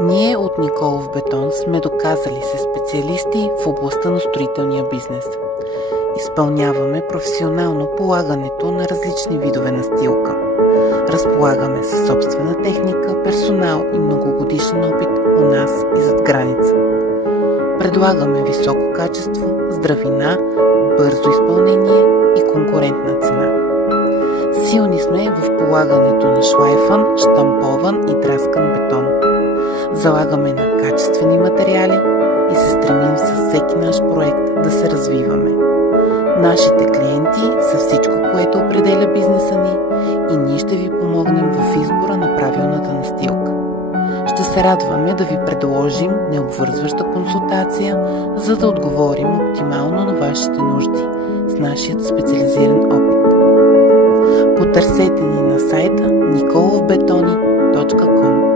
Ние от Николов Бетон сме доказали се специалисти в областта на строителния бизнес. Изпълняваме професионално полагането на различни видове настилка. Разполагаме със собствена техника, персонал и многогодишен опит у нас и зад граница. Предлагаме високо качество, здравина, бързо изпълнение и конкурентна цена. Силни сме в полагането на шлайфан, щампован и драскан бетон. Залагаме на качествени материали и се стремим със всеки наш проект да се развиваме. Нашите клиенти са всичко, което определя бизнеса ни и ние ще ви помогнем в избора на правилната настилка. Ще се радваме да ви предложим необвързваща консултация, за да отговорим оптимално на вашите нужди с нашия специализиран опит. Потърсете ни на сайта nicolovbetoni.com.